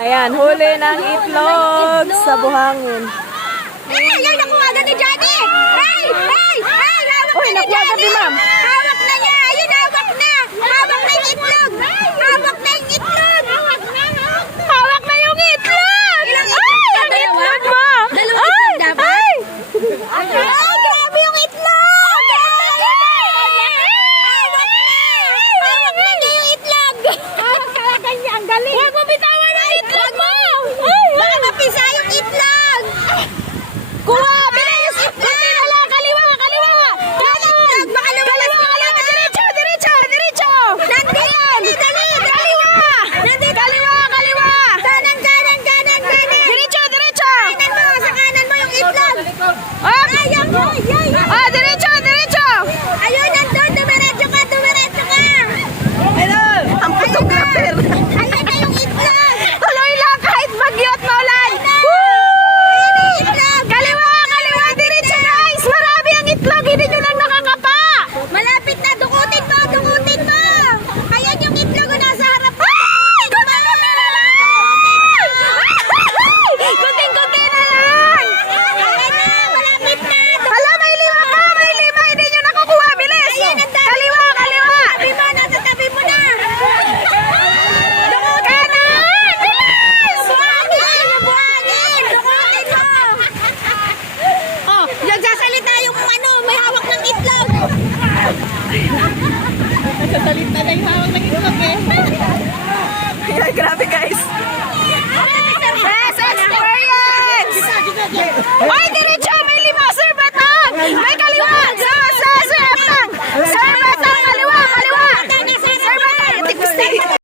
Ayan, huli ng itlog sa buhangin. Ay, ay, nakuha agad ni Johnny! Ay, ay, ay, hawak Uy, na ni nakuha agad Johnny! ni ma'am. Hawak na niya! Ayun, hawak na! Hawak na yung itlog! Hawak